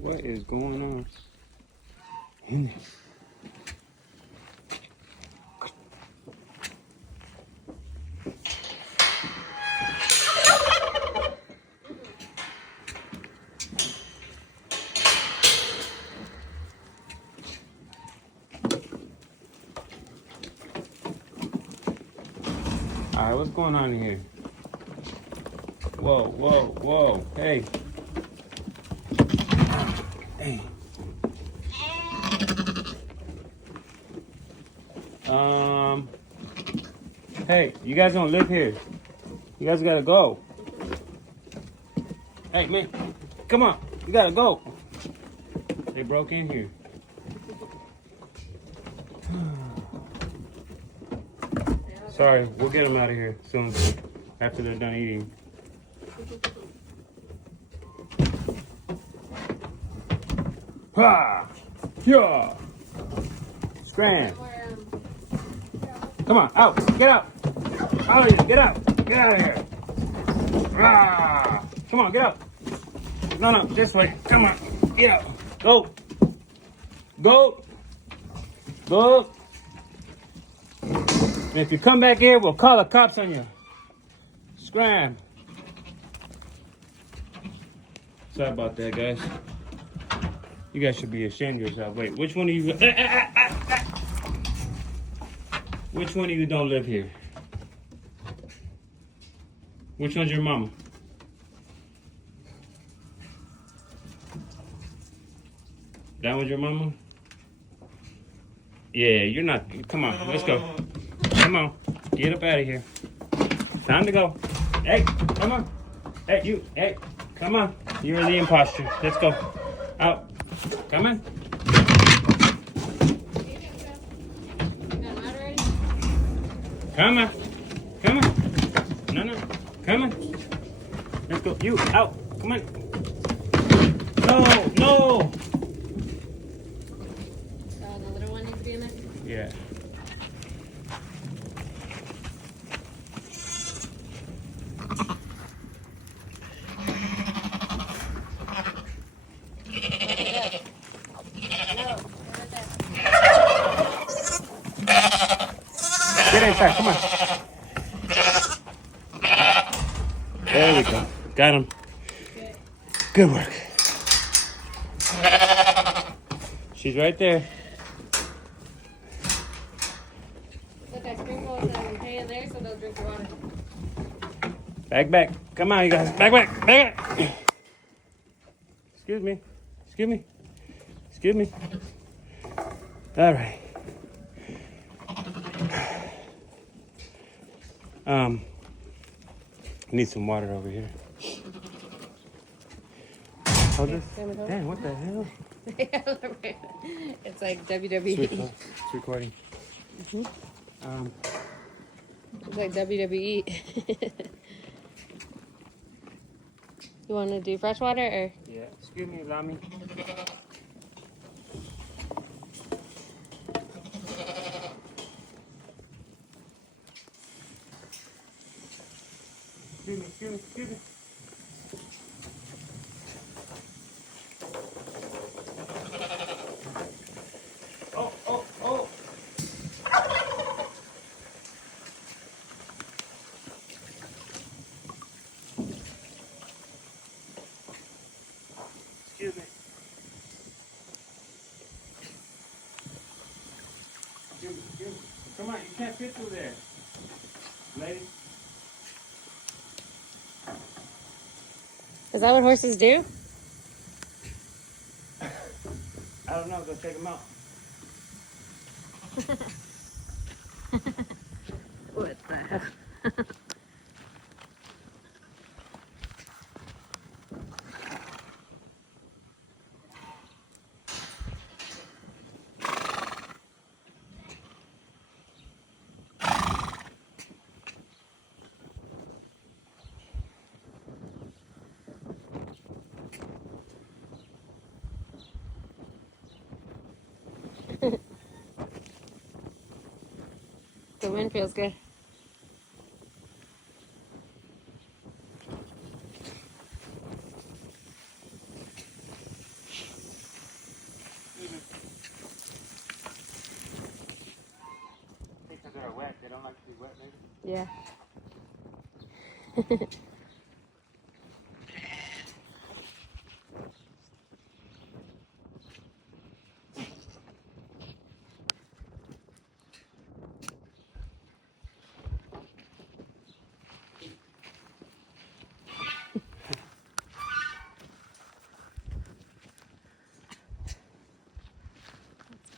What is going on in there? All right, what's going on in here? Whoa, whoa, whoa! Hey, hey. Hey, you guys don't live here. You guys gotta go. Hey, man, come on, you gotta go. They broke in here. Sorry, we'll get them out of here soon after they're done eating. Ha! Yeah! Scram! Come on, out! Get out! Out of here! Get out! Get out of here! Ah! Come on, get out! No, this way. Come on, get out! Go! Go! Go! And if you come back here, we'll call the cops on you. Scram! Sorry about that, guys. You guys should be ashamed of yourself. Wait, which one of you... Which one of you don't live here? Which one's your mama? That one's your mama? Yeah, you're not... Come on, let's go. Come on, get up out of here. Time to go. Hey, come on. Hey, you. Hey, come on. You're the imposter. Let's go. Out. Come on. Come on. Come on. No. Come on. Let's go. You. Out. Come on. No. Oh, the little one needs to be in there? Yeah. Get inside, come on. There we go. Got him. Good work. She's right there. Look, I sprinkled some hay in there so they'll drink the water. Back. Come on, you guys. Back. Excuse me. All right. Need some water over here. Hold this. Damn, what the hell? It's like WWE. It's recording. It's like WWE. You want to do fresh water or? Yeah. Excuse me, allow me. Excuse me. Oh. Excuse me. Come on, you can't fit through there. Lady. Is that what horses do? I don't know, go check them out. What the hell? The wind feels good. Yeah. Let's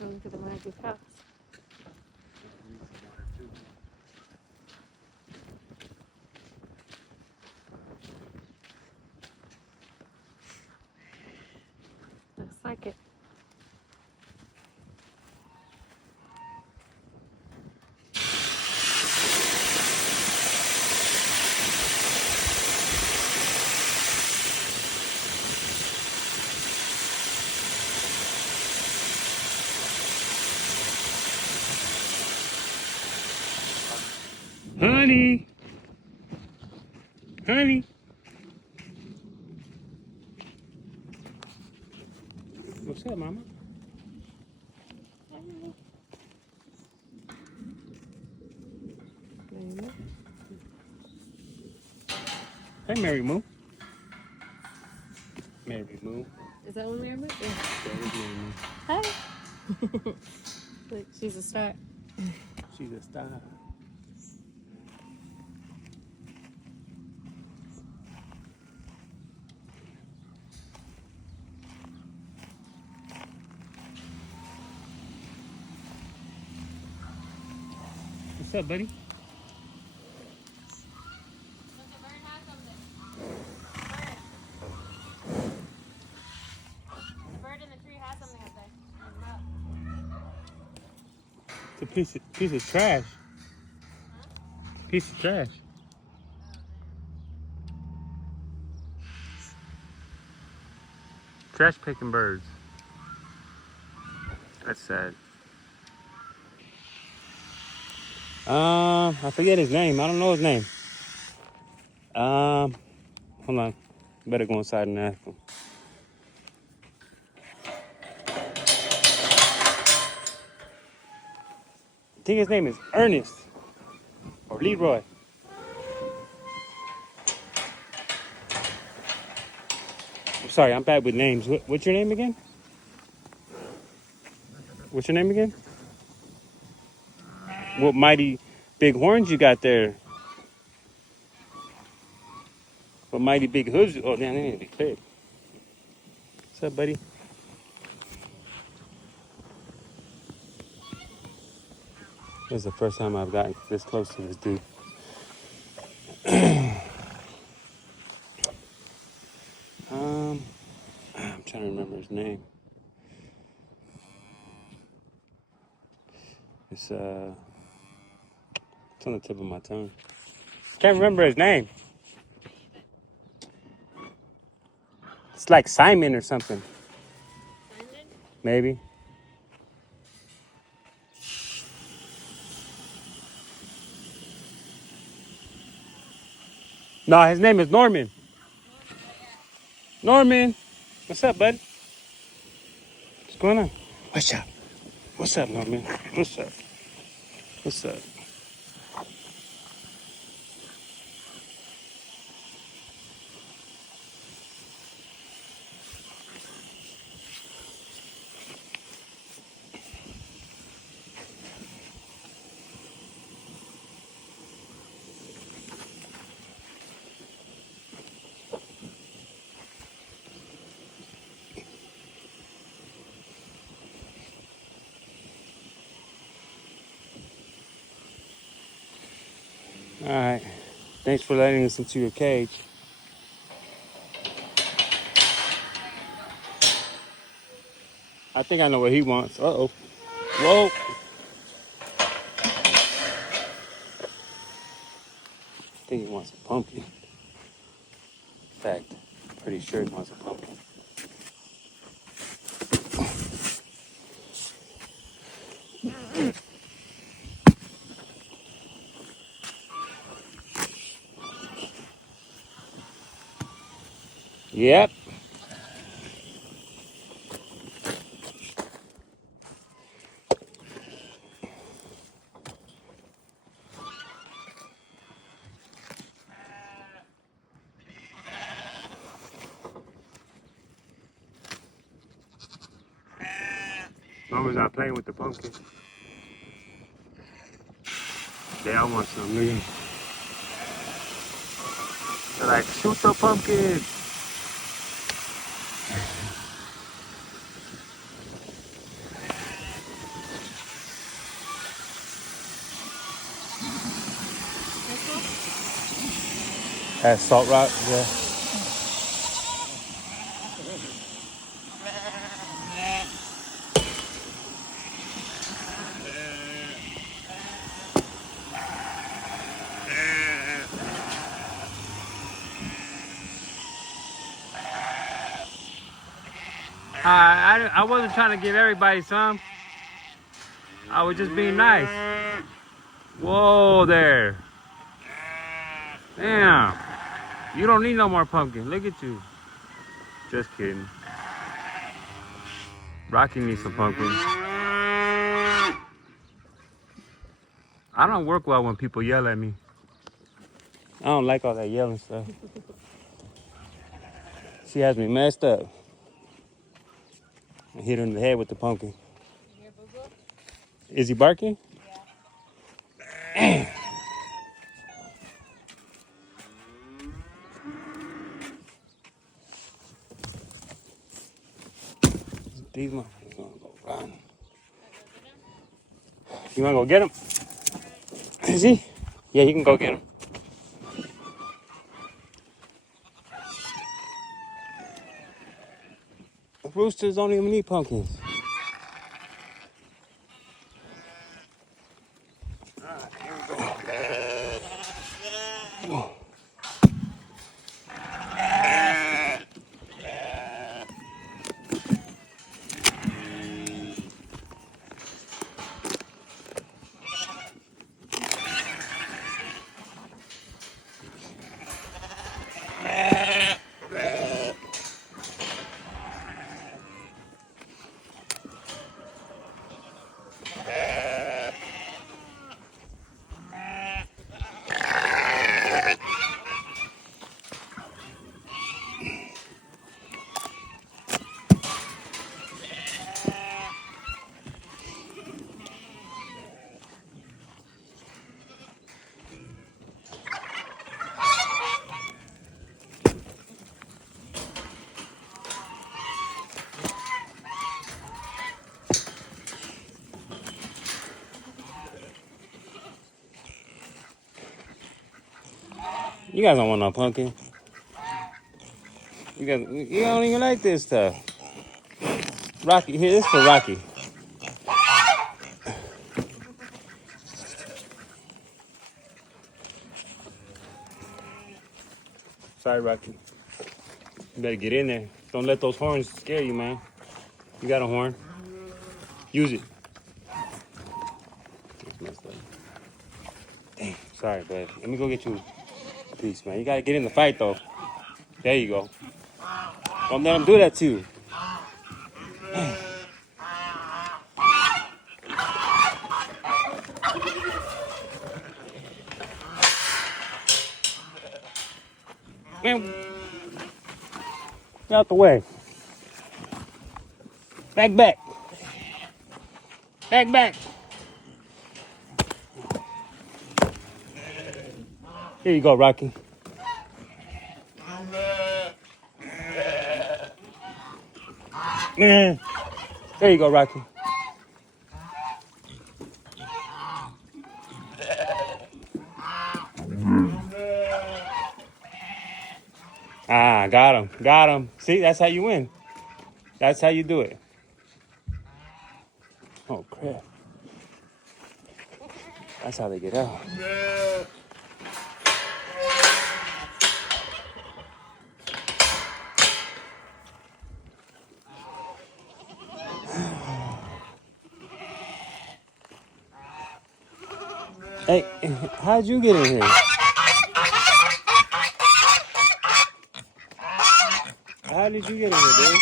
go look at the magic house. Looks like it. Honey. Honey. What's up, mama? Hey, Mary Moo. Mary Moo. Is that one Mary Moo? Yeah. That is Mary Moo. Hi. Look, she's a star. She's a star. What's up, buddy? It's a piece of trash. Piece of trash. Trash picking birds. That's sad. I forget his name. I don't know his name. Hold on. Better go inside and ask him. I think his name is Ernest or Leroy. I'm sorry, I'm bad with names. What's your name again? What's your name again? What mighty big horns you got there? What mighty big hooves? Oh, damn, they need to be cleared. What's up, buddy? This is the first time I've gotten this close to this dude. I'm trying to remember his name. It's on the tip of my tongue. Can't remember his name. It's like Simon or something. Simon? Maybe. No, his name is Norman. Norman. What's up, bud? What's going on? What's up? What's up, Norman? What's up? What's up? All right. Thanks for letting us into your cage. I think I know what he wants. Uh-oh. Whoa. I think he wants a pumpkin. In fact, pretty sure he wants a pumpkin. Yep. Mama's not playing with the pumpkin. They all want some. Look at them. They're like, shoot the pumpkin. That's salt rock, yeah. I wasn't trying to give everybody some. I was just being nice. Whoa there. Damn. You don't need no more pumpkin. Look at you. Just kidding. Rocky needs some pumpkin. I don't work well when people yell at me. I don't like all that yelling stuff. She has me messed up. I hit her in the head with the pumpkin. Is he barking? Yeah. These motherfuckers gonna go run. You wanna go get him? Is he? Yeah, you can go get him. Roosters don't even eat pumpkins. Alright, here we go. Whoa. You guys don't want no pumpkin. You don't even like this stuff. Rocky, here, this is for Rocky. Sorry, Rocky. You better get in there. Don't let those horns scare you, man. You got a horn. Use it. That's messed up. Dang, sorry, bud. Let me go get you a piece, man. You gotta get in the fight, though. There you go. Don't let him do that to you. Man, get out the way. Back, back. Back, back. Here you go, Rocky. Man. There you go, Rocky. Ah, got him. Got him. See, that's how you win. That's how you do it. Oh, crap. That's how they get out. Hey, how'd you get in here? How did you get in here, dude?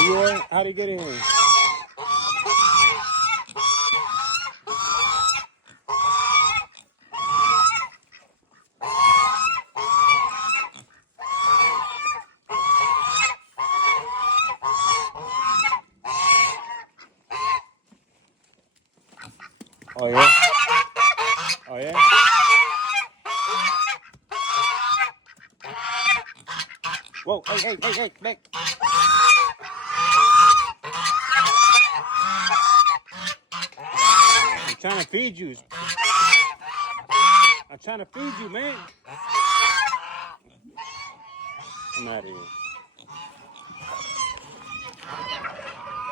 Yeah, how did you get in here? Oh yeah. Oh yeah. Whoa! Hey! Back. I'm trying to feed you. I'm trying to feed you, man. I'm out of here.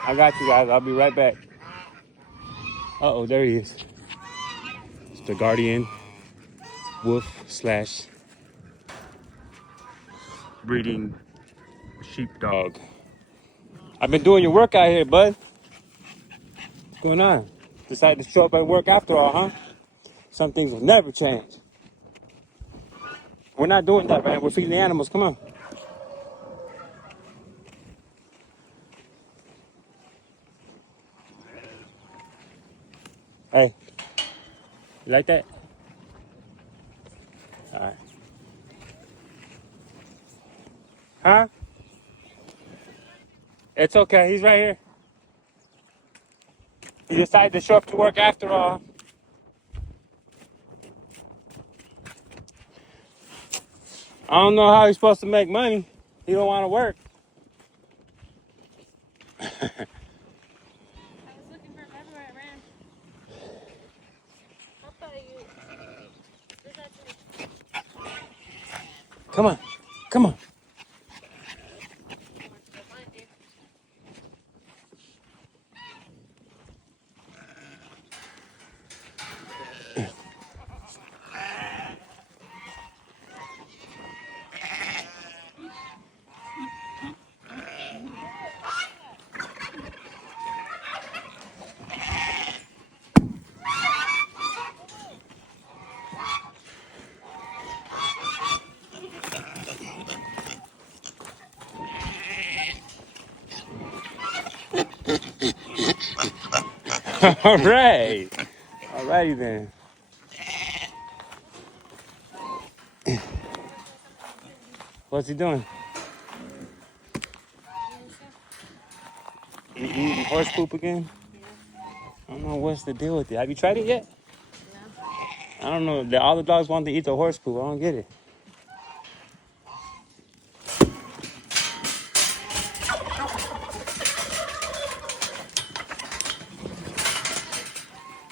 I got you guys. I'll be right back. Uh-oh, there he is. It's the guardian wolf slash breeding sheepdog. I've been doing your work out here, bud. What's going on? Decided to show up at work after all, huh? Some things will never change. We're not doing that, man. We're feeding the animals. Come on. Hey, you like that? All right. Huh? It's okay. He's right here. He decided to show up to work after all. I don't know how he's supposed to make money. He don't want to work. I was looking for him everywhere I ran. How about you? There's actually Come on. Come on. so much to find you. All right. All righty then. What's he doing? You eating horse poop again? Yeah. I don't know what's the deal with it. Have you tried it yet? Yeah. I don't know. All the dogs want to eat the horse poop. I don't get it.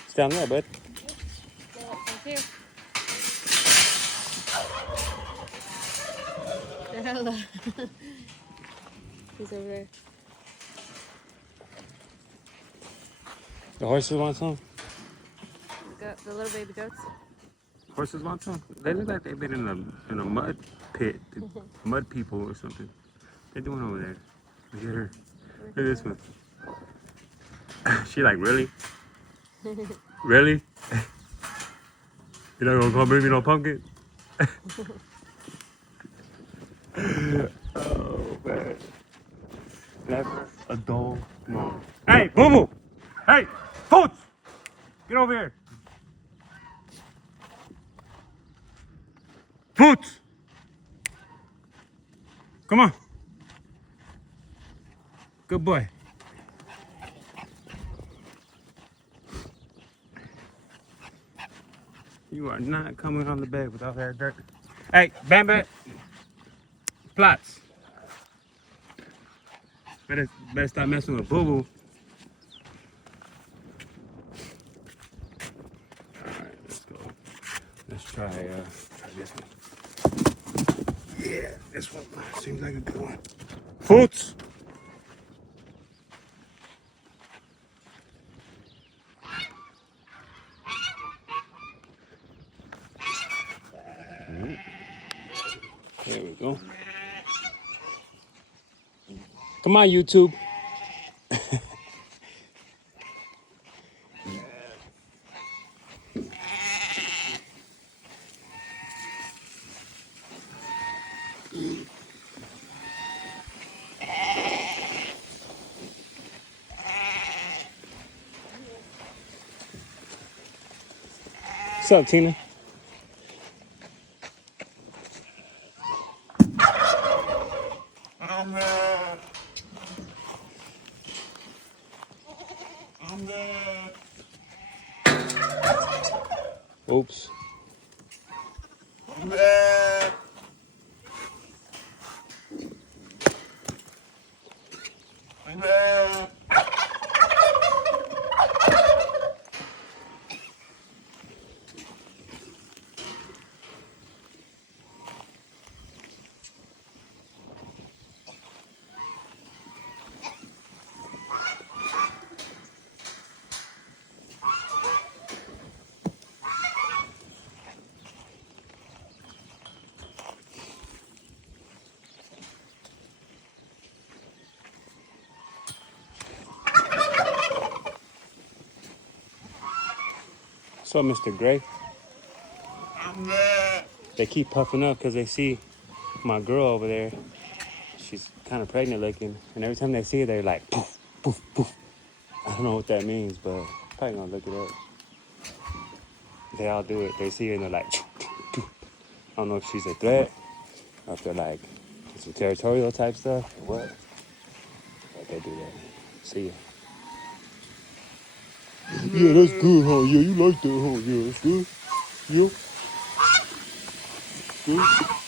It's down there, bud. No, it's here. Hello. He's over there. The horses want some? The little baby goats. Horses want some? They look like they've been in a mud pit. Mud people or something. They're doing over there. Look at her. Look at this one. She like, really? Really? You're not gonna come bring me no pumpkin? Oh man. Never a dull moment. Hey, Boo Boo! Hey, Toots! Get over here. Toots! Come on. Good boy. You are not coming on the bed with all that dirt. Hey, Bam Bam. Plots. Better stop messing with Boo Boo. Alright, let's go. Let's try this one. Yeah, this one seems like a good one. Foots! There we go. Come on, YouTube. What's up, Tina? I'm there. Oops. So, Mr. Gray, they keep puffing up because they see my girl over there. She's kind of pregnant looking, and every time they see her, they're like, poof, poof, poof. I don't know what that means, but probably gonna look it up. They all do it. They see her and they're like, choo, choo, choo. I don't know if she's a threat, or if they're like some territorial type stuff, or what. But they do that. See ya. Yeah, that's good, huh? Yeah, you like that, huh? Yeah, that's good. Yeah. Good.